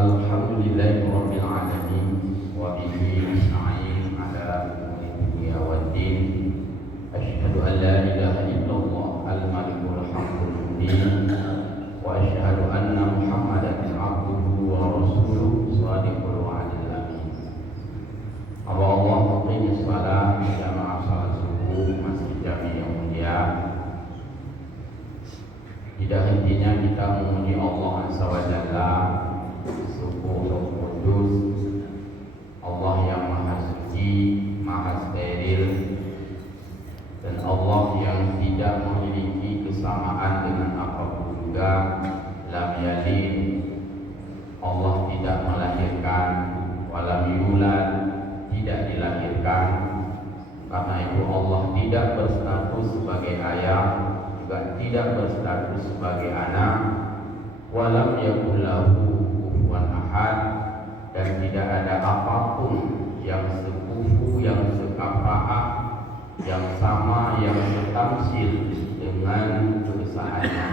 Alhamdulillahirabbil alamin wa bihi nasta'in ala umuri dunya waddin. Asyhadu an la ilaha illallah al-malikul haqqul mubin wa asyhadu anna Muhammadan abduhu wa rasuluhu shadiqul wa'dil amin. Allah muqimi shalah jamaah salat subuh Masjid Jami yang mulia. Tidak hentinya kita memuji Allah Azza wa Jalla, Subuh Kudus, Allah yang maha suci, maha steril, dan Allah yang tidak memiliki kesamaan dengan apapun juga. Lam yalid, Allah tidak melahirkan, walam yulad, tidak dilahirkan. Karena itu Allah tidak berstatus sebagai ayah, juga tidak berstatus sebagai anak. Walam yakul lahu dan tidak ada apapun yang sekufu, yang sekafaah, yang sama, yang setamsil dengan kebesarannya.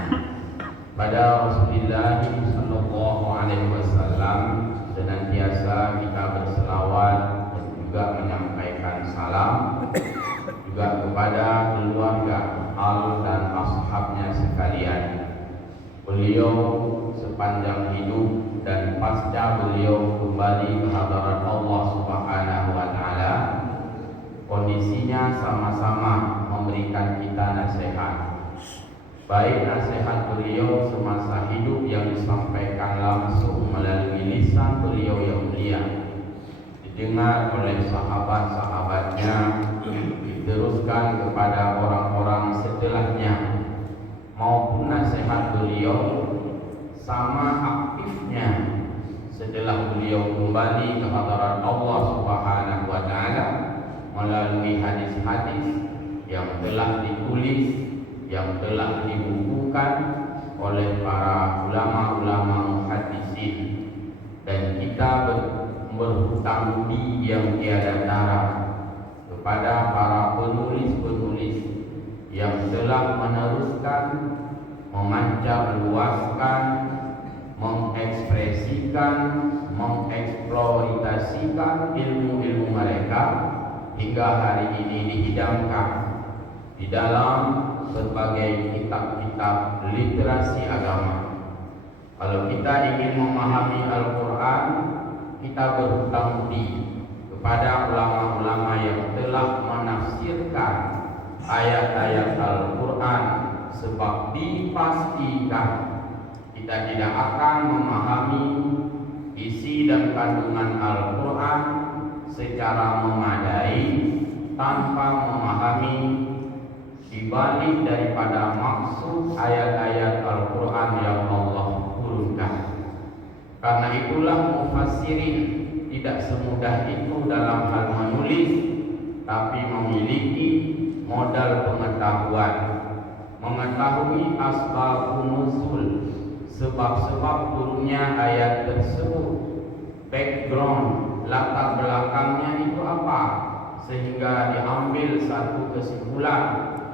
Pada Rasulullah sallallahu alaihi wasallam senantiasa kita berselawat dan juga menyampaikan salam juga kepada keluarga, al dan ashabnya sekalian. Beliau sepanjang hidup dan pasca beliau kembali ke hadirat Allah Subhanahu wa taala, kondisinya sama-sama memberikan kita nasihat. Baik nasihat beliau semasa hidup yang disampaikan langsung melalui lisan beliau yang mulia, didengar oleh sahabat-sahabatnya, diteruskan kepada orang-orang setelahnya, maupun nasihat beliau sama aktifnya setelah beliau kembali ke hadirat Allah Subhanahu wa taala melalui hadis-hadis yang telah ditulis, yang telah dibukukan oleh para ulama-ulama muhaddisin, dan kita berhutang budi yang tiada tara kepada para penulis-penulis yang telah meneruskan, memancar luaskan, mengekspresikan, mengeksploitasikan ilmu-ilmu mereka hingga hari ini dihidangkan di dalam berbagai kitab-kitab literasi agama. Kalau kita ingin memahami Al-Quran, kita berhutang budi kepada ulama-ulama yang telah menafsirkan ayat-ayat Al-Quran, sebab dipastikan kita tidak akan memahami isi dan kandungan Al-Quran secara memadai tanpa memahami dibalik daripada maksud ayat-ayat Al-Quran yang Allah turunkan. Karena itulah mufassirin tidak semudah itu dalam hal menulis, tapi memiliki modal pengetahuan, mengetahui asbabun nuzul, sebab-sebab turunnya ayat tersebut, background, latar belakangnya itu apa, sehingga diambil satu kesimpulan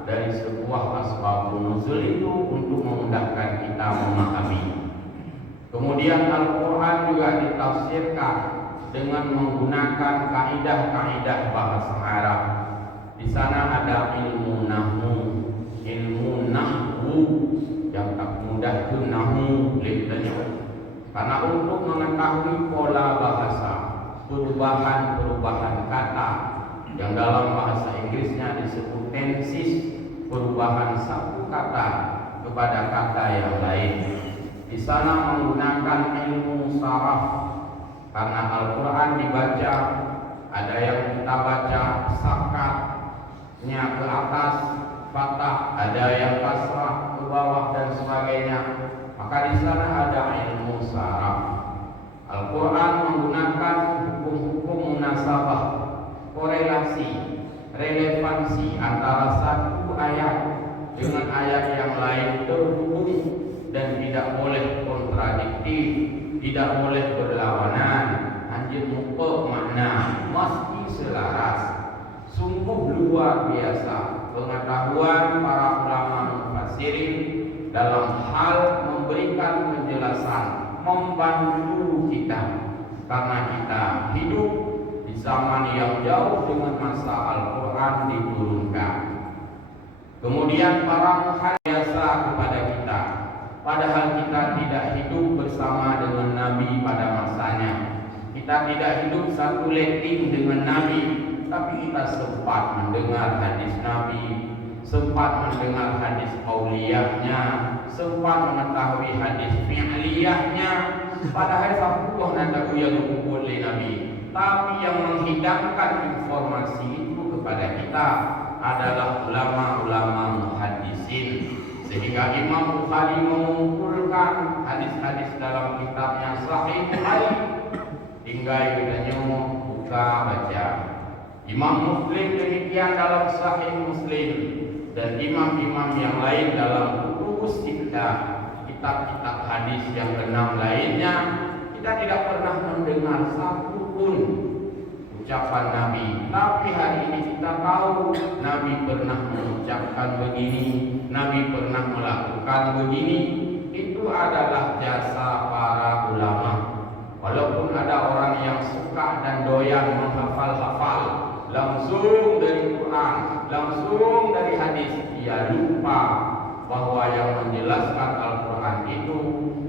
dari sebuah asbabun nuzul itu untuk memudahkan kita memahami. Kemudian Al-Quran juga ditafsirkan dengan menggunakan kaidah-kaidah bahasa Arab. Di sana ada ilmu nahwu yang tak mudah itu nahwu litanya. Karena untuk mengetahui pola bahasa, perubahan-perubahan kata yang dalam bahasa Inggrisnya disebut tenses, perubahan satu kata kepada kata yang lain. Di sana menggunakan ilmu saraf, karena Al-Quran dibaca, ada yang kita baca sakatnya ke atas, fathah, ada yang kasrah ke bawah dan sebagainya. Maka di sana ada ilmu saraf. Al-Quran menggunakan hukum-hukum tidak boleh berlawanan, anjir muka makna mesti selaras. Sungguh luar biasa pengetahuan para ulama mufassirin dalam hal memberikan penjelasan, membantu kita karena kita hidup di zaman yang jauh dengan masa Al-Quran diturunkan. Kemudian para muhadits biasa kepada kita, padahal kita tidak hidup bersama dengan Nabi pada masanya. Kita tidak hidup satu letting dengan Nabi, tapi kita sempat mendengar hadis Nabi, sempat mendengar hadis auliyahnya, sempat mengetahui hadis fi'liyahnya. Padahal sahabat nanti yang dikumpul oleh Nabi, tapi yang menghidangkan informasi itu kepada kita adalah ulama-ulama muhaddisin. Sehingga Imam Bukhari mengumpulkan hadis-hadis dalam kitabnya Sahih Bukhari hingga kita buka baca. Imam Muslim demikian dalam Sahih Muslim, dan imam-imam yang lain dalam kutubus kitab-kitab hadis yang 6 lainnya. Kita tidak pernah mendengar satu pun ucapan Nabi, tapi hari ini kita tahu Nabi pernah mengucapkan begini, Nabi pernah melakukan begini. Itu adalah jasa para ulama. Walaupun ada orang yang suka dan doyan menghafal-hafal langsung dari Quran, langsung dari hadis, dia lupa bahwa yang menjelaskan Al-Quran itu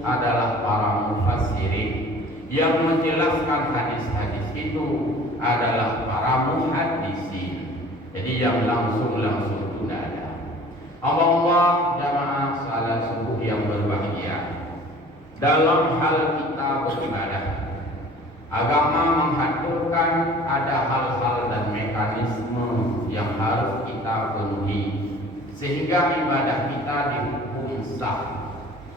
adalah para mufassirin. Yang menjelaskan hadis-hadis itu adalah para muhaddisin. Jadi yang langsung itu tidak ada. Allah jamaah salat subuh yang berbahagia. Dalam hal kita beribadah, agama mengaturkan ada hal-hal dan mekanisme yang harus kita penuhi sehingga ibadah kita dihukum sah.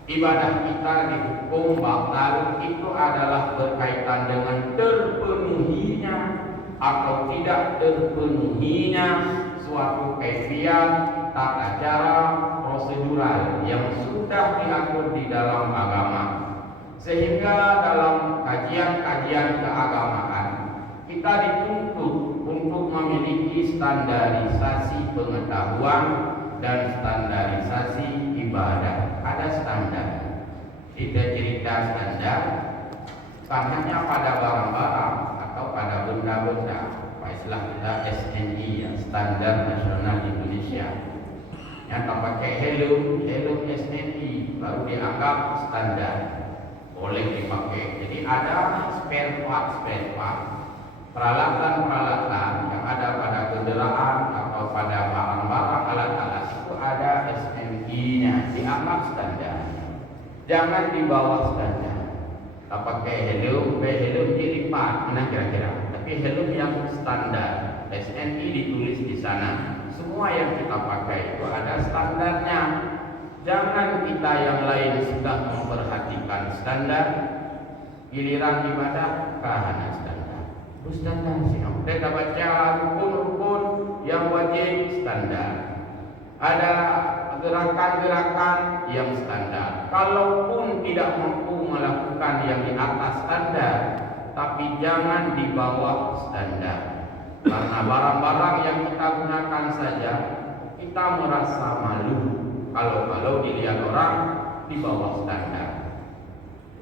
Ibadah kita dihukum batal itu adalah berkaitan dengan terpenuhinya atau tidak terpenuhinya suatu kaifiat, tata cara, prosedural yang sudah diatur di dalam agama. Sehingga dalam kajian-kajian keagamaan kita dituntut untuk memiliki standarisasi pengetahuan dan standarisasi ibadah. Ada standar. Kita cerita standar bukan hanya pada barang-barang atau pada benda-benda. Istilah kita SNI, ya, Standar Nasional Indonesia. Yang tak pakai helm SNI baru dianggap standar, boleh dipakai. Jadi ada spare part, peralatan yang ada pada kendaraan atau pada barang-barang alat-alat itu ada SNI-nya, dianggap standar. Jangan di bawah standar. Tak pakai helm dilipat, mana kira-kira? Tapi helm yang standar, SNI ditulis di sana. Semua yang kita pakai itu ada standarnya. Jangan kita yang lain sudah memperhatikan standar, giliran ibadah karena standar. Standar sih, kita baca rukun-rukun yang wajib standar. Ada gerakan-gerakan yang standar. Kalaupun tidak mampu melakukan yang di atas standar, tapi jangan di bawah standar. Karena barang-barang yang kita gunakan saja kita merasa malu kalau dilihat orang di bawah standar.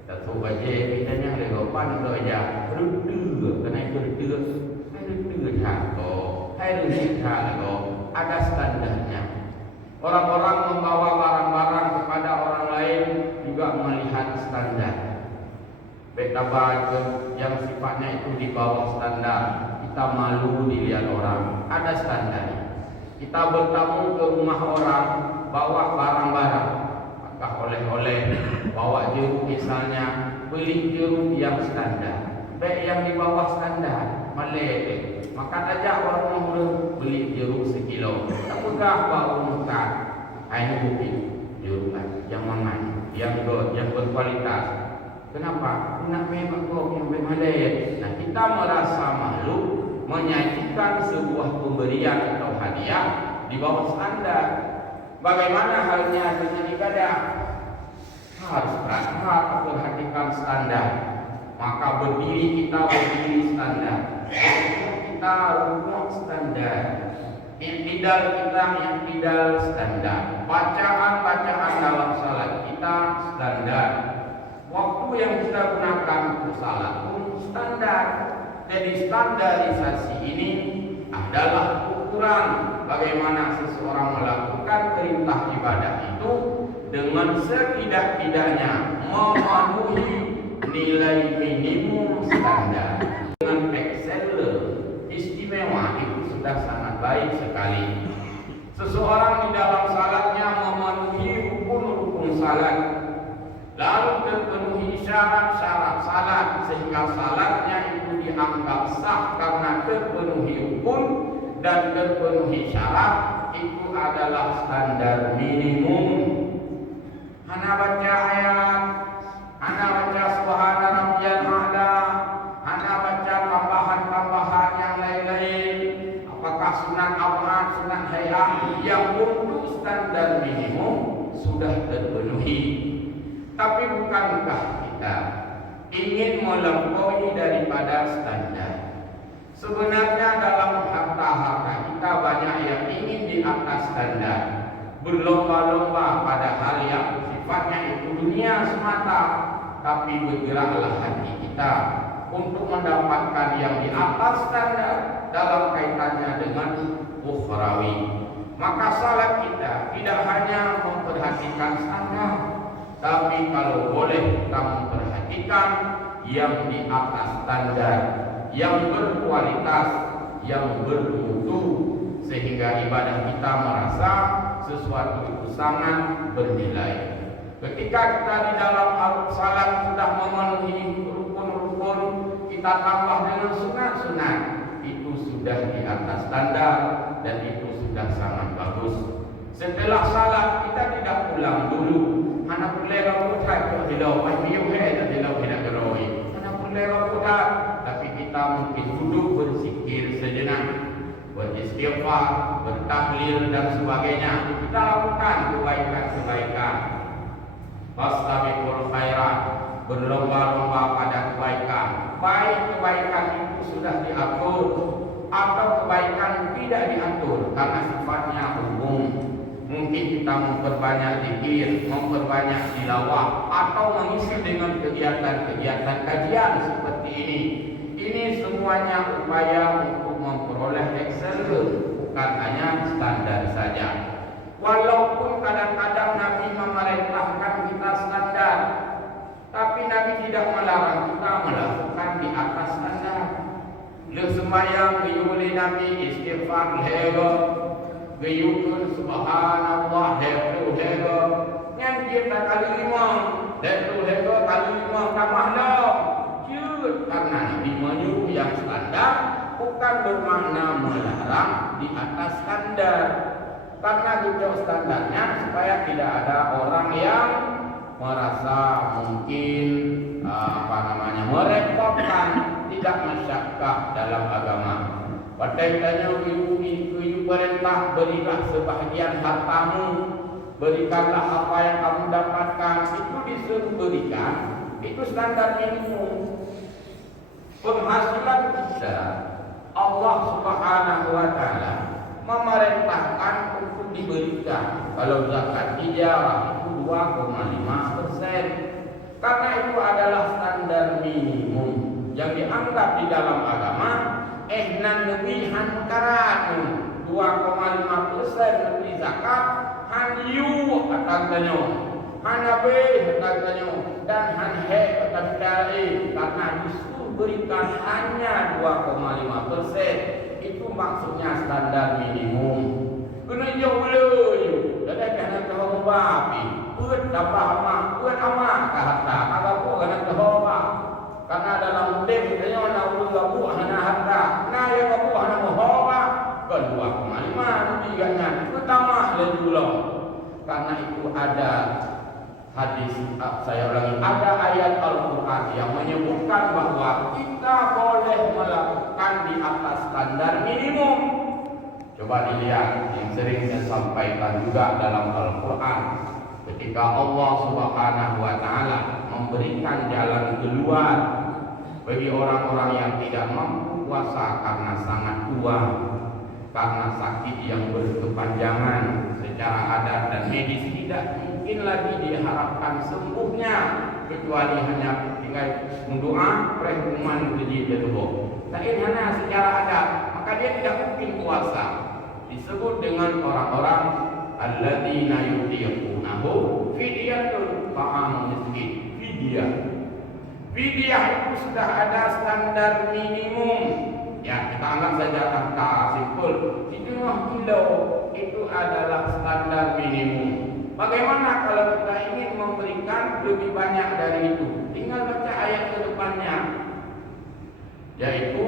Kita coba aja kita yang legopan itu aja berdua kena berdua jatuh, ada standarnya. Orang-orang membawa barang-barang kepada orang lain juga melihat standar. Betapa yang sifatnya itu di bawah standar, kita malu dilihat orang. Ada standar. Kita bertamu ke rumah orang, bawa barang-barang, apakah oleh-oleh, bawa jeruk misalnya, beli jeruk yang standar. Baik yang di bawah standar, malai. Makan aja warung beli jeruk sekilo. Apakah warung makan? Ini bukti jeruk yang aman, yang berkualitas. Kenapa? Nak memang kok yang bermalai. Nah, kita merasa malu menyajikan sebuah pemberian atau hadiah di bawah standar. Bagaimana halnya dengan ibadah? Harus perhatikan memperhatikan standar. Maka berdiri kita berdiri standar, kita rukuk standar, i'tidal kita i'tidal standar, bacaan dalam salat kita standar, waktu yang kita gunakan untuk salat pun standar. Jadi standarisasi ini adalah ukuran bagaimana seseorang melakukan perintah ibadah itu dengan setidak-tidaknya memenuhi nilai minimum standar. Dengan excellent, istimewa, itu sudah sangat baik sekali. Seseorang di dalam salatnya memenuhi rukun-rukun salat, lalu terpenuhi syarat-syarat salat, sehingga salatnya itu dianggap sah karena terpenuhi rukun dan terpenuhi syarat. Itu adalah standar minimum. Ana baca ayat, ana baca subhana rabbiyal a'la, ana baca tambahan-tambahan yang lain-lain, apakah sunat abad, sunat hayat, yang untuk standar minimum sudah terpenuhi. Tapi bukankah kita ingin melampaui daripada standar? Sebenarnya dalam harta-harta kita banyak yang ingin di atas standar, berlomba-lomba pada hal yang sifatnya itu dunia semata. Tapi bergeraklah hati kita untuk mendapatkan yang di atas standar dalam kaitannya dengan ukhrawi. Maka salat kita tidak hanya memperhatikan standar, tapi kalau boleh kita memperhatikan yang di atas standar, yang berkualitas, yang bermutu, sehingga ibadah kita merasa sesuatu itu sangat bernilai. Ketika kita di dalam salat sudah memenuhi rukun-rukun, kita tambah dengan sunat-sunat, itu sudah di atas standar dan itu sudah sangat bagus. Setelah salat kita tidak pulang dulu. Anak boleh raputan di laut, ayo di laut tidak geroi. Anak boleh raputan, tapi kita mungkin duduk berzikir sejenak, beristighfar, bertahlil dan sebagainya. Kita lakukan kebaikan-kebaikan. Fastabiqul khairat, berlomba-lomba pada kebaikan. Baik kebaikan itu sudah diatur atau kebaikan tidak diatur karena sifatnya umum. Mungkin kita memperbanyak zikir, memperbanyak tilawah, atau mengisi dengan kegiatan-kegiatan kajian seperti ini. Ini semuanya upaya untuk memperoleh excellence, bukan hanya standar saja. Walaupun kadang-kadang Nabi memerintahkan kita standar, tapi Nabi tidak melarang kita melakukan di atas standar. Le sembahyang oleh Nabi istighfar hego, gayukun subhanallah hego, yang kita kali 5, hego kali 5 tambah dong. Karena Nabi menyuruh yang standar, bukan bermakna melarang di atas standar. Karena itu standarnya supaya tidak ada orang yang merasa mungkin merepotkan, tidak masyakkah dalam agama. Padahal ibu perintah, berilah sebahagian hartamu, berikanlah apa yang kamu dapatkan, itu disuruh berikan, itu standar minimum. Penghasilan kita, Allah Subhanahu wa Ta'ala memerintahkan untuk diberikan. Kalau zakat tijarah itu 2,5%. Karena itu adalah standar minimum yang dianggap di dalam agama. Nan lebih hankaran 2,5% lebih zakat, han yu katanya, han abe katanya, dan han he katanya, karena disuruh berikan hanya 2,5%. Itu maksudnya standar minimum. Kena jauh boleh. Ada kena tahu babi. Buat tambah amak, buat amak kata. Agak pun kena tahu bab. Karena dalam dem dia nak urus gabu hana harta. Nah yang gabu hana mohaba. Kan 2,5 tiganya. Pertama le dulu. Karena itu ada hadis, saya ulangi, ada ayat Al-Quran yang menyebutkan bahwa kita boleh melakukan di atas standar minimum. Coba dilihat yang sering saya sampaikan juga dalam Al-Quran, ketika Allah Subhanahu wa Ta'ala memberikan jalan keluar bagi orang-orang yang tidak mampu puasa karena sangat tua, karena sakit yang berkepanjangan secara adat dan medis tidak mungkin lagi diharapkan sembuhnya kecuali hanya tinggal mendoa perhukuman keji tersebut. Tapi hanya secara adat, maka dia tidak mungkin puasa. Disebut dengan orang-orang alladzina yutiqunahu fidyatun ta'amu miskin. Fidyah itu sudah ada standar minimum. Ya, kita anggap saja kata simpul 5 kilo itu adalah standar minimum. Bagaimana kalau kita ingin memberikan lebih banyak dari itu? Tinggal baca ayat ke depannya, yaitu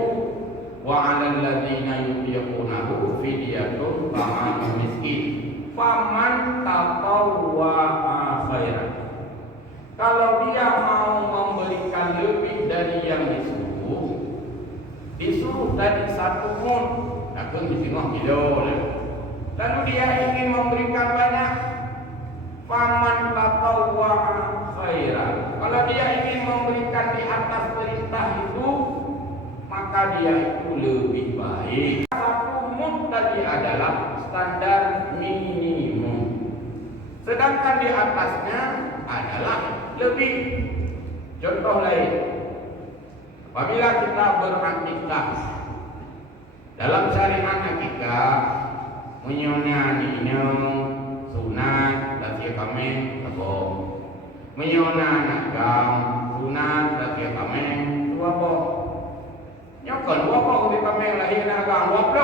wa 'alal ladzina yutiqunahu fidyatun ta'amu miskin faman tatawwa'a khairan. Kalau dia mau memberikan lebih dari yang disuruh tadi 1 mun, takkan di 5 kilo lah. Lalu dia ingin memberikan banyak, faman tatawwa'a khairan. Kalau dia ingin memberikan di atas perintah itu, maka dia itu lebih baik. 1 mun tadi adalah standar minimum, sedangkan di atasnya adalah lebih. Contoh lain, apabila kita berakikah, dalam syariat akikah menyonya nino sunat tasya kami apa, menyona nakam sunat tasya kami itu apa, nyokon apa ubi kami lahir nakam apa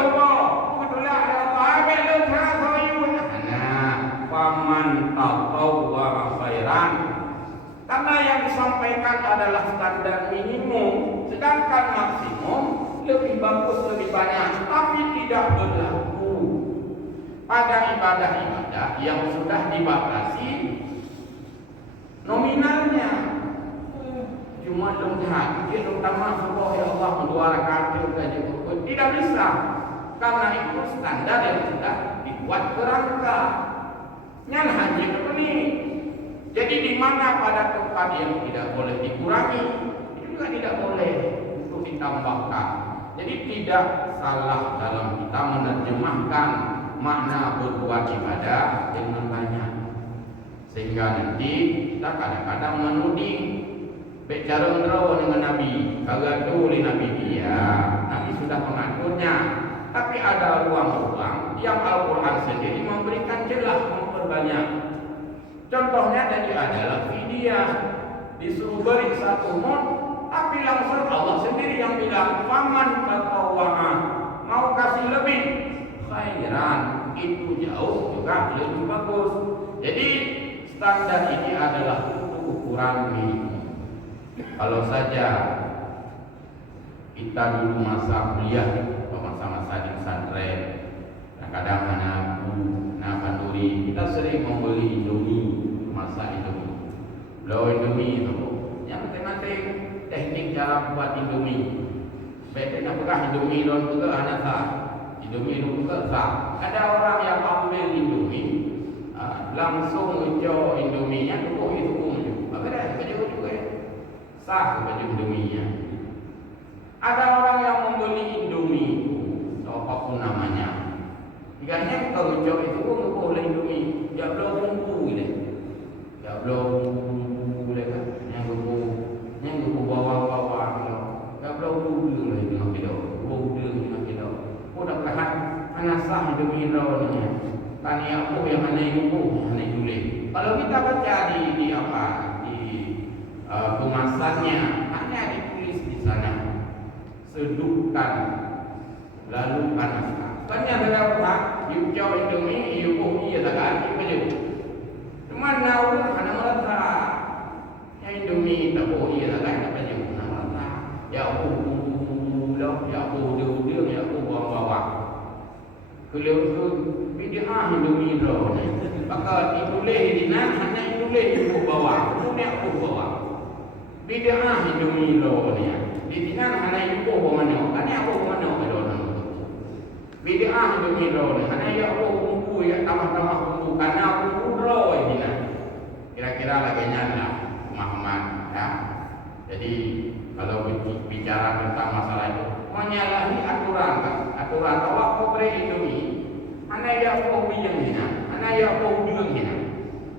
betul lah apa belum sahayu nah paman tatawwa khairan. Karena yang disampaikan adalah standar minimum, sedangkan maksimum lebih bagus, lebih banyak, tapi tidak berlaku pada ibadah-ibadah yang sudah dibatasi nominalnya. Cuma lihat, mungkin utama Allah ya Allah 2 rakaat saja, tidak bisa, karena itu standar yang sudah dibuat kerangka. Nyan haji ini. Jadi di mana pada tempat yang tidak boleh dikurangi, itu juga tidak boleh untuk ditambahkan. Jadi tidak salah dalam kita menerjemahkan makna berbuat ibadah dengan banyak, sehingga nanti kita kadang-kadang menuding bicara dengan Nabi, kagak tuli Nabi dia, Nabi sudah mengaturnya, tapi ada ruang-ruang yang Al-Quran sendiri memberikan jelas, memperbanyak. Contohnya tadi adalah fidyah, disuruh beri 1 mun, tapi langsung Allah sendiri yang bilang faman tatawwa'a, mau kasih lebih khairan, itu jauh juga lebih bagus. Jadi standar ini adalah ukuran minimum. Kalau saja kita dulu masa kuliah atau masa-masa di pesantren, kadang anak kanduri kita sering membeli Indomie, masak Indomie, blow Indomie itu, yang penting teknik cara buat Indomie. Betul apakah Indomie don juga anak sah, Indomie don juga sah. Ada orang yang ambil Indomie, langsung ujo Indominya tuh itu bagaimana baju juga sah baju Indominya. Ada orang yang membeli Indomie atau apapun namanya, jika kalau ujo itu boleh Indomie, ya belum bumbu ini. Ya belum boleh kan? Yang buku bawa-bawa kilo. Ya belum dulu lah itu nak kilo. Dulu nak kilo. Udah kahat anasah itu mironya. Tani aku yang mana ibu, mana dulu. Kalau kita baca di apa di kemasannya, hanya ditulis di sana sedukkan lalu panaskan. Tanya dalam tak, jauh Indomie, ibu iya tak ada baju. Cuma naur ada merata, yang Indomie tak boleh iya tak ada baju. Merata, ya aku loh, ya aku dia, ya aku bawa. Kalau tu bid'ah Indomie loh. Maka ditulis di sana hanya ditulis ibu bawa, punya aku bawa. Bid'ah Indomie loh ni. Di sana hanya ibu bawa mana, kan aku bawa mana kalau bid'ah Indomie loh, hanya ya aku bumbu ya tambah-tambah bumbu karena bumbu loh ini. Kira-kira lagi nyala pemahaman ya. Jadi kalau bicara tentang masalah itu menyalahi aturan awak kobre Indomie anak ya kopi yang hina, anak ya kopi yang hina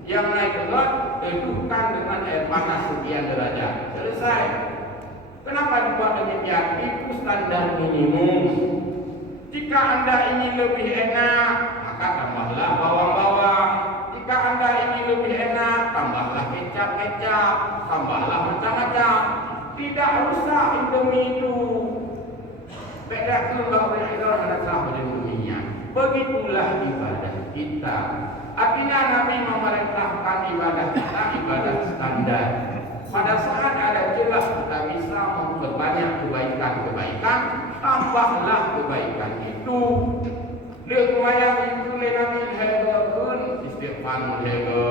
yang naik telur teduhkan dengan air panas sekian derajat selesai. Kenapa dibuat demikian? Itu standar minimum. Jika Anda ingin lebih enak, maka tambahlah bawang-bawang. Jika Anda ingin lebih enak, tambahlah kecap, tambahlah macam-macam. Tidak rusak Indomie itu. Beda kalau orang ada sahabat Indominya. Begitulah ibadah kita. Artinya Nabi memerintahkan ibadah kita ibadah standar. Pada saat ada jelas kita bisa memperbanyak kebaikan, tambahlah kebaikan itu. Lihat itu Nabi hebatun istighfar heba.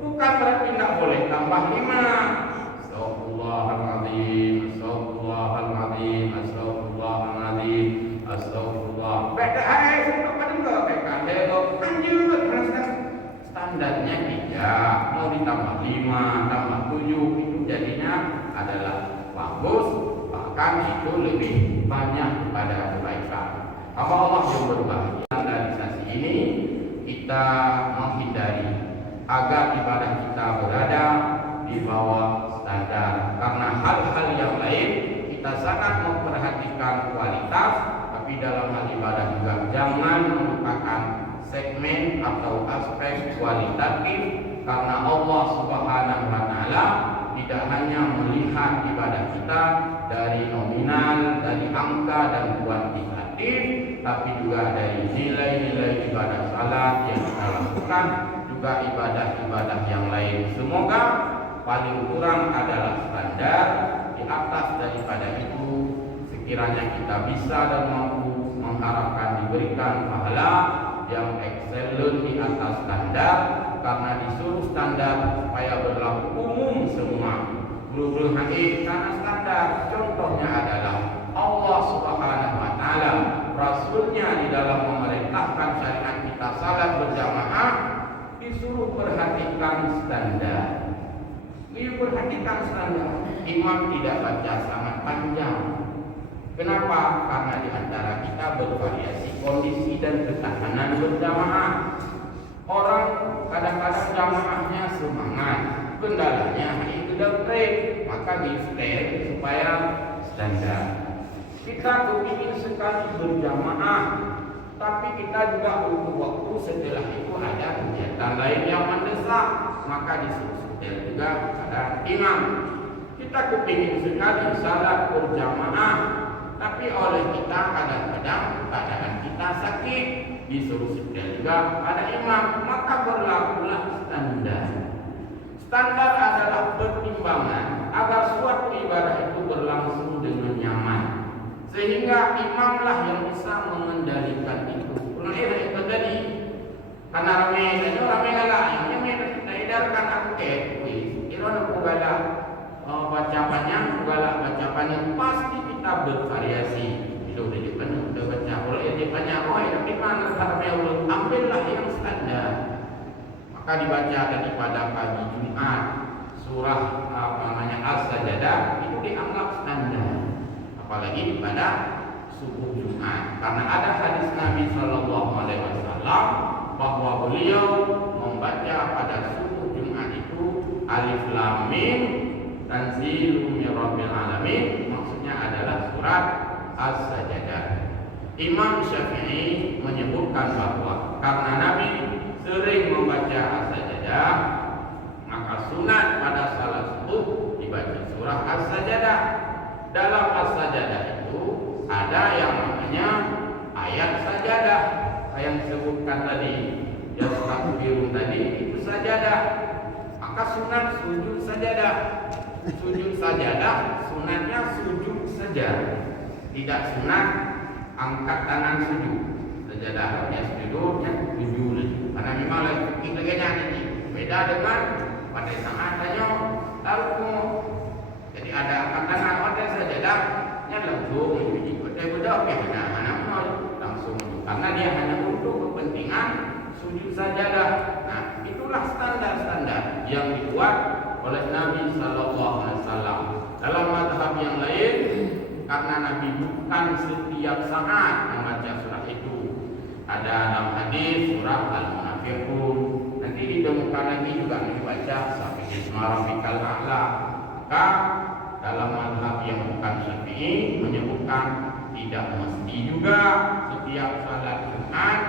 Bukan berarti tidak boleh tambah 5. Astagfirullahaladzim, astagfirullahaladzim, astagfirullahaladzim, astagfirullah. Beda untuk juga beda. Lanjut standarnya 3, mau ditambah 5, tambah 7 itu jadinya adalah bagus, bahkan itu lebih banyak pada kebaikan. Apa Allah yang berbahagia standarisasi ini kita menghindari agar ibadah kita berada di bawah standar. Karena hal-hal yang lain kita sangat memperhatikan kualitas, tapi dalam hal ibadah juga jangan melupakan segmen atau aspek kualitatif, karena Allah Subhanahu wa taala tidak hanya melihat ibadah kita dari nominal, dari angka dan kuantitatif, tapi juga dari nilai-nilai ibadah salat yang kita lakukan, juga ibadah-ibadah yang lain. Semoga paling kurang adalah standar. Di atas daripada itu, sekiranya kita bisa dan mampu mengharapkan diberikan pahala yang excellent di atas standar, karena disuruh standar supaya berlaku umum semua. Guru-guru hadis karena standar, contohnya adalah Allah Subhanahu wa taala, Rasulnya di dalam memerintahkan syariat kita salat berjamaah disuruh perhatikan standar. Perhatikan standar. Imam tidak baca sangat panjang. Kenapa? Karena di antara kita bervariasi kondisi dan ketahanan berjamaah. Orang kadang-kadang jamaahnya semangat, kendalanya itu break, maka di stay supaya standar. Kita kepingin sekali berjamaah, tapi kita juga butuh waktu setelah itu ada kegiatan lain yang mendesak, maka disuruh juga ada imam. Kita kepingin sekali salat berjamaah, tapi oleh kita kadang-kadang keadaan kita sakit, disuruh setel juga ada imam, maka berlakulah standar. Standar adalah pertimbangan agar suatu ibadah itu berlangsung dengan nyaman, sehingga imamlah yang bisa mengendalikan itu. Itu tadi karena ramai galak, yang kita edarkan aku aku galak baca panjang, pasti kita bervariasi. Itu udah penuh, udah baca. Kalau dia banyak, tapi mana ramai Allah, ambillah yang standar. Maka dibaca daripada pagi Jumat surah As-Sajdah itu dianggap standar, apalagi pada subuh Jumat, karena ada hadis Nabi Shallallahu Alaihi Wasallam bahwa beliau membaca pada subuh Jumat itu Alif Lam Mim Tanzilun min Rabbil Alamin, maksudnya adalah surat As-Sajdah. Imam Syafi'i menyebutkan bahwa karena Nabi sering membaca As-Sajdah, maka sunat pada salat subuh dibaca surah As-Sajdah. Dalam As-Sajdah itu ada yang namanya ayat sajadah, yang disebutkan tadi, Yastaghfirun tadi itu sajadah. Maka sunat sujud sajadah. Sujud sajadah sunatnya sujud saja, tidak sunat angkat tangan sujud. Sajadah ya sujudnya sujud, karena memang lagi ini beda dengan pada saat tanya lalu. Jadi ada angkat tangan pada sajadah yang langsung menuju pada budak yang anak-anak langsung, karena dia hanya untuk kepentingan sujud sajadah. Nah, itulah standar-standar yang dibuat oleh Nabi Sallallahu Alaihi Wasallam. Dalam mazhab yang lain, karena Nabi bukan setiap saat membaca surah itu. Ada dalam hadis surah Al-Munafiqun. Nanti ditemukan lagi juga dibaca sampai Isma Rabbikal A'la. Maka dalam mazhab yang bukan Syafi'i menyebutkan tidak mesti juga setiap salat Jumat,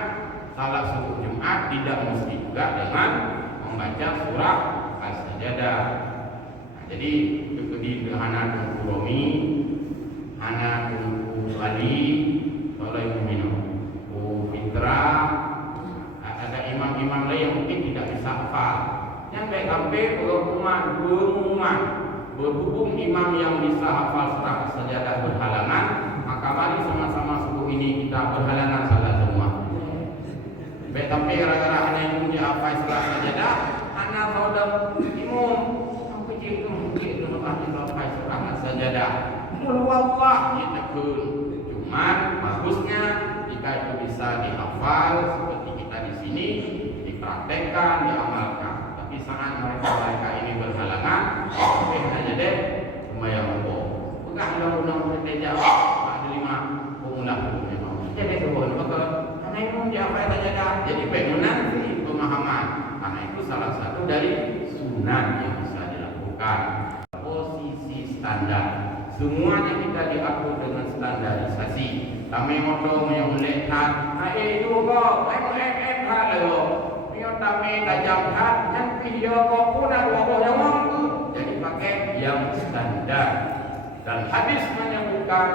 salat subuh Jumat tidak mesti juga dengan membaca surah As-Sajdah. Nah, jadi di anak Tunku Romi, anak Tunku Ali, oleh minum Fitra, ada imam-imam lain yang mungkin tidak bisa hafal. Yang baik sampai berumuman. Berhubung imam yang bisa hafal surah As-Sajdah berhalangan, maka mari sama-sama subuh ini kita berhalangan salat semua. Baik sampai gara-gara hanya yang punya hafal surah As-Sajdah, anak saudara imam sampai itu hafal surah As-Sajdah. Mulwallah kita pun. Cuman bagusnya jika itu bisa dihafal seperti kita di sini, dipraktekkan, diamalkan. Tapi saat mereka ini berhalangan, hanya deh cuma yang mampu. Bukan undang-undang tertentu, ada 5 undang-undang. Jadi sebuah maka karena itu diapa saja. Jadi bangunan pemahaman. Karena itu salah satu dari sunat yang bisa dilakukan. Posisi standar. Semuanya kita diatur dengan standarisasi. Kami moto yang melihat, itu kok, hal lo. Kami tajam hat, nanti dia kok pun ada yang mampu. Jadi pakai yang standar. Dan hadis menyebutkan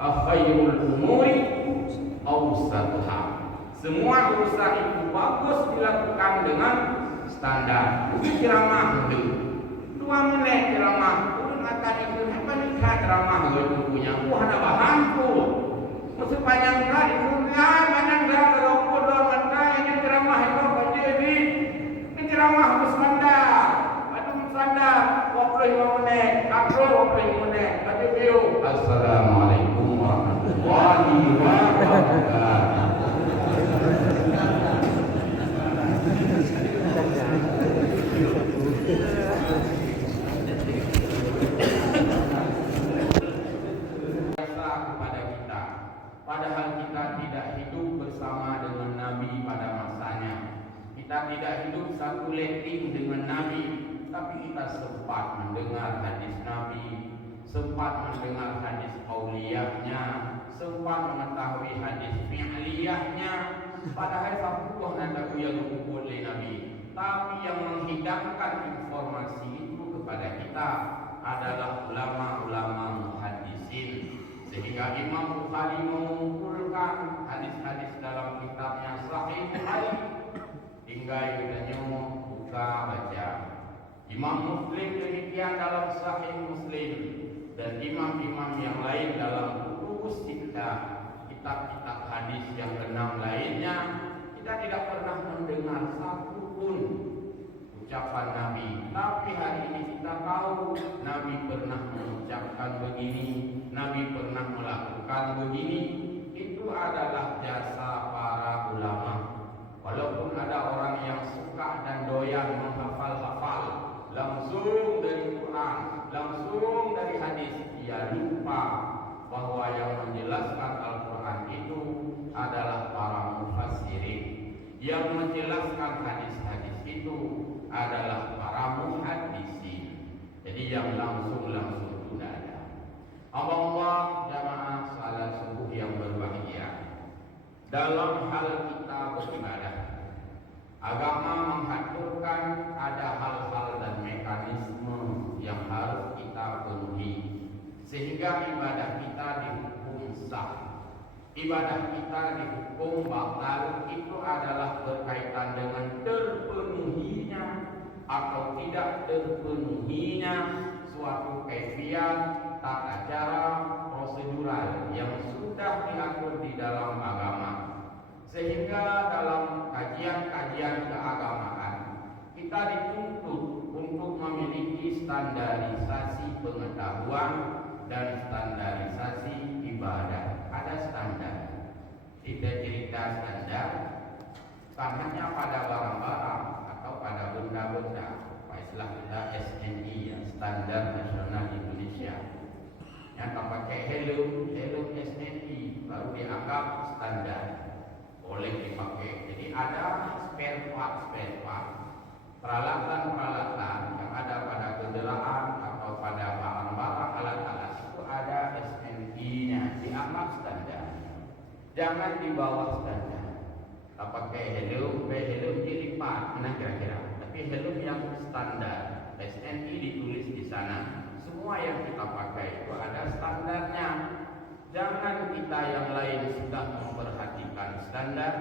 khairul umuri awsatuha. Semua urusan itu bagus dilakukan dengan standar. Ceramah itu 2 menit ceramah. Akan itu apa nikah ceramah itu punya. Ada bahanku. Sepanjang hari dunia mana enggak kalau kodor mana ini ceramah itu jadi ini ceramah musmanda. Aduh musmanda. Waktu 5 menit. Waktu 5 menit. Bagi view. Assalamualaikum warahmatullahi wabarakatuh. Padahal kita tidak hidup bersama dengan Nabi pada masanya. Kita tidak hidup satu letting dengan Nabi, tapi kita sempat mendengar hadis Nabi, sempat mendengar hadis auliyahnya, sempat mengetahui hadis fi'liyahnya. Padahal Rasulullah nanti yang mengumpul oleh Nabi, tapi yang menghidangkan informasi itu kepada kita adalah ulama-ulama muhaddisin. Sehingga Imam Bukhari mengumpulkan hadis-hadis dalam kitabnya Sahih Bukhari hingga kita buka baca. Imam Muslim demikian dalam Sahih Muslim dan imam-imam yang lain dalam kutubus kitab-kitab hadis yang 6 lainnya. Kita tidak pernah mendengar satu pun ucapan Nabi. Tapi hari ini kita tahu Nabi pernah mengucapkan begini, Nabi pernah melakukan begini. Itu adalah jasa para ulama. Walaupun ada orang yang suka dan doyan menghafal-hafal langsung dari Quran, langsung dari hadis, dia lupa bahwa yang menjelaskan Al-Quran itu adalah para mufassirin. Yang menjelaskan hadis-hadis itu adalah para muhaddisin. Jadi yang langsung tidak ada. Allah jamaah salat subuh yang berbahagia. Dalam hal kita beribadah, agama mengaturkan ada hal-hal dan mekanisme yang harus kita penuhi sehingga ibadah kita dihukum sah. Ibadah kita dihukum batal itu adalah berkaitan dengan terpenuhinya atau tidak terpenuhinya suatu kaifiat, tata cara, prosedural yang sudah diatur di dalam agama. Sehingga dalam kajian-kajian keagamaan kita dituntut untuk memiliki standarisasi pengetahuan dan standarisasi ibadah. Ada standar. Kita cerita standar standarnya pada barang-barang atau pada benda-benda. istilah kita SNI ya, Standar Nasional Indonesia. Yang tak pakai helm SNI baru dianggap standar, boleh dipakai. Jadi ada spare part, peralatan yang ada pada kendaraan atau pada barang-barang alat-alat itu ada SNI-nya, dianggap standar. Jangan di bawah standar. Tak pakai helm dilipat, mana kira-kira? Tapi helm yang standar, SNI ditulis di sana. Semua yang kita pakai itu ada standarnya. Jangan kita yang lain sudah memperhatikan standar,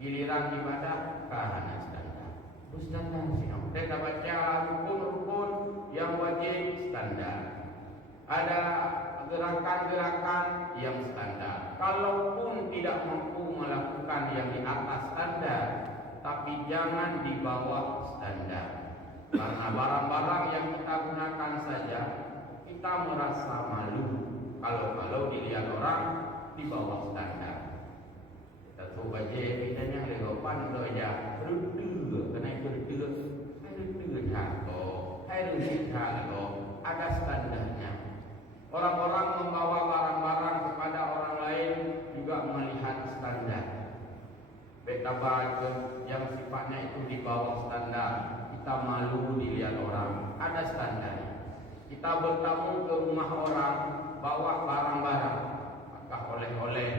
giliran ibadah karena standar. Standar siapa? Kita baca rukun-rukun yang wajib standar. Ada gerakan-gerakan yang standar. Kalaupun tidak mampu melakukan yang di atas standar, tapi jangan di bawah standar. Karena barang-barang yang kita gunakan saja kita merasa malu kalau dilihat orang di bawah standar. Kita tu baca kita yang legopan tu aja berdua kena berdua jatuh ada standarnya. Orang-orang membawa barang-barang kepada orang lain juga melihat standar. Betapa yang sifatnya itu di bawah standar, kita malu dilihat orang, ada standar. Kita bertamu ke rumah orang, bawa barang-barang, maka oleh-oleh,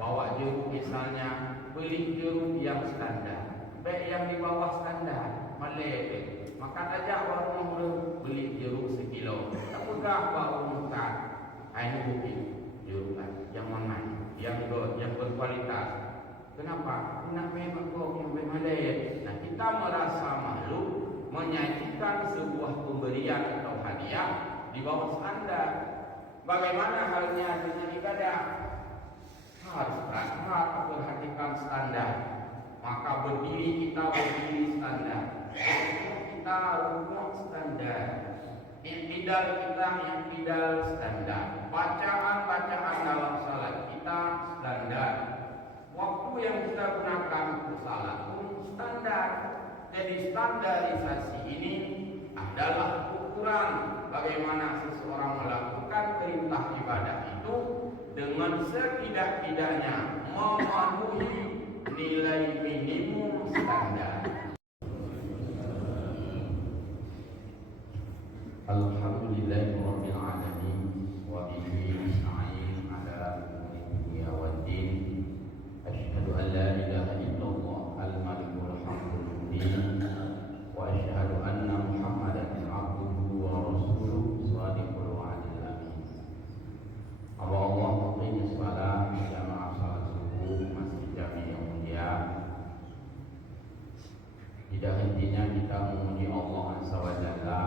bawa jeruk misalnya, beli jeruk yang standar. Baik yang di bawah standar, malai. Makan aja baru beli jeruk sekilo. Tak pegang baru makan. Ini bukit jeruk yang aman, yang berkualitas. Kenapa? Nak memang kau yang bermalai. Nah, kita merasa malu menyajikan sebuah pemberian atau hadiah di bawah standar. Bagaimana halnya dengan ibadah? Harus perhatikan standar. Maka berdiri standar. Kita rukuk standar. Iktidal kita standar. Bacaan dalam salat kita standar. Waktu yang kita gunakan untuk salat pun standar. Jadi standarisasi ini adalah ukuran bagaimana seseorang melakukan perintah ibadah itu dengan setidak-tidaknya memenuhi nilai minimum standar. Alhamdulillahirabbil alamin wa bihi nasta'in ala umuri dunya waddin. Asyhadu an la ilaha illallah al-malikul haqqul mubin wa asyhadu anna Muhammadan abduhu wa rasuluhu shadiqul wa'dil amin. Allah muqim salat jamaah salat subuh Masjid Jami yang mulia. Tidak hentinya kita memuji Allah Azza wa Jalla,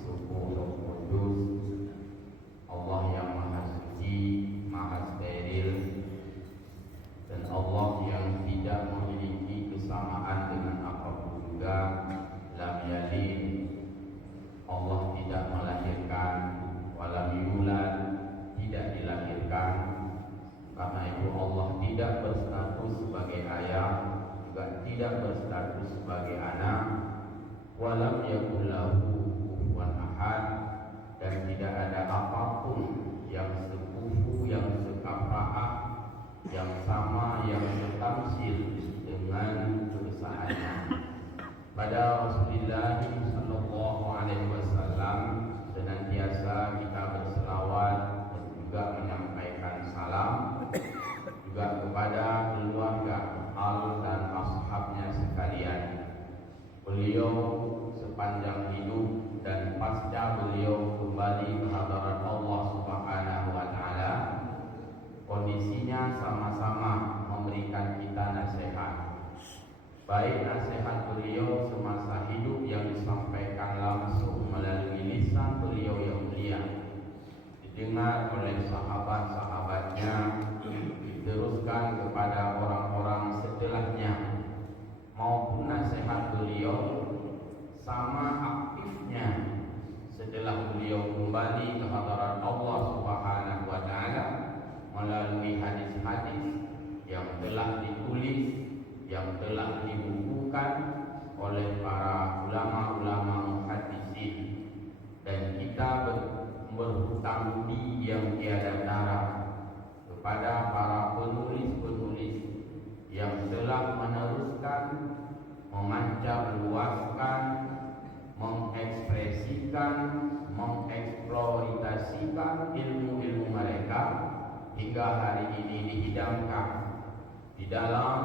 subuh Roh Kudus, Allah yang maha suci, maha steril, dan Allah yang tidak memiliki kesamaan dengan apapun juga. Lam yalid, Allah tidak melahirkan, walam yulad, tidak dilahirkan. Karena itu Allah tidak berstatus sebagai ayah, juga tidak berstatus sebagai anak. Walam yakul lahu kufuwan ahad, dan tidak ada apapun yang sekufu, yang sekafaah, yang sama, yang setamsil dengan kebesarannya. Pada Rasulullah sallallahu alaihi wasallam senantiasa kita berselawat dan juga menyampaikan salam juga kepada keluarga, al dan ashabnya sekalian. Beliau sepanjang hidup dan pasca beliau kembali ke hadirat Allah Subhanahu wa taala, kondisinya sama-sama memberikan kita nasihat. Baik nasihat beliau semasa hidup yang disampaikan langsung melalui lisan beliau yang mulia, didengar oleh sahabat-sahabatnya, diteruskan kepada orang-orang setelahnya, maupun nasihat beliau sama aktifnya setelah beliau kembali ke hadirat Allah Subhanahu wa taala melalui hadis-hadis yang telah ditulis, yang telah dibukukan oleh para ulama-ulama muhaddisin, dan kita berhutang budi yang tiada tara kepada para penulis-penulis yang telah meneruskan, memancar luaskan, mengekspresikan, mengeksploitasikan ilmu-ilmu mereka hingga hari ini dihidangkan di dalam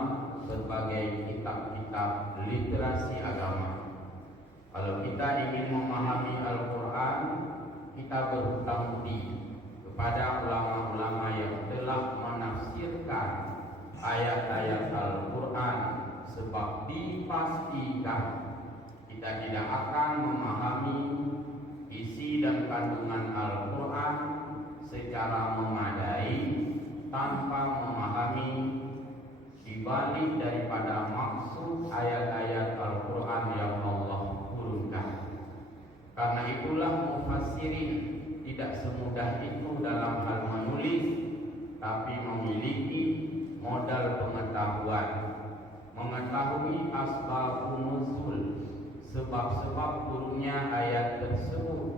berbagai kitab-kitab literasi agama. Kalau kita ingin memahami Al-Quran, kita berhutang budi kepada ulama-ulama yang telah menafsirkan ayat-ayat Al-Quran, sebab dipastikan kita tidak akan memahami isi dan kandungan Al-Quran secara memadai tanpa memahami dibalik daripada maksud ayat-ayat Al-Quran yang Allah turunkan. Karena itulah mufassirin tidak semudah itu dalam hal menulis, tapi memiliki modal pengetahuan, mengetahui asbabun nuzul, sebab-sebab turunnya ayat tersebut,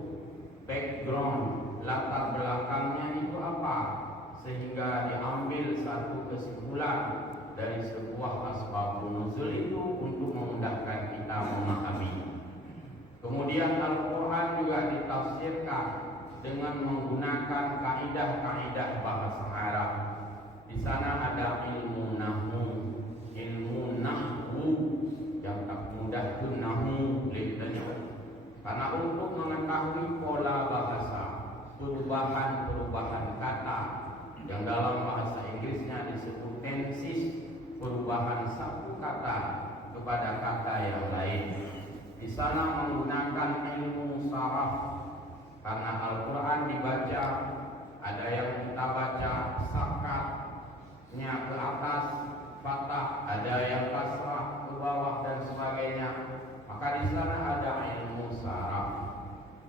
background, latar belakangnya itu apa, sehingga diambil satu kesimpulan dari sebuah asbabun nuzul itu untuk memudahkan kita memahami. Kemudian Al-Quran juga ditafsirkan dengan menggunakan kaidah-kaidah bahasa Arab. Di sana ada ilmu nahwu yang tak mudah itu nahwu literatur. Karena untuk mengetahui pola bahasa, perubahan-perubahan kata yang dalam bahasa Inggrisnya disebut tenses, perubahan satu kata kepada kata yang lain. Di sana menggunakan ilmu saraf, karena Al-Quran dibaca, ada yang kita baca sakatnya ke atas fathah, ada yang kasrah ke bawah dan sebagainya. Maka di sana ada ilmu saraf.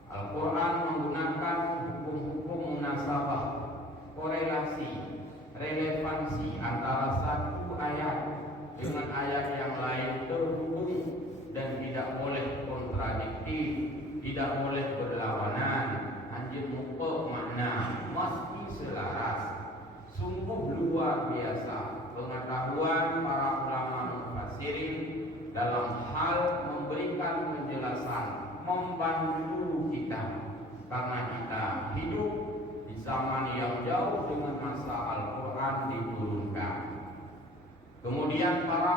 Al-Quran menggunakan hukum-hukum munasabah, korelasi, relevansi antara satu ayat dengan ayat yang lain terhubung dan tidak boleh kontradiktif, tidak boleh berlawanan, anjir muka makna mesti selaras. Sungguh luar biasa pengetahuan para ulama mufassirin dalam hal memberikan penjelasan, membantu kita, karena kita hidup di zaman yang jauh dengan masa Al-Quran diturunkan. Kemudian para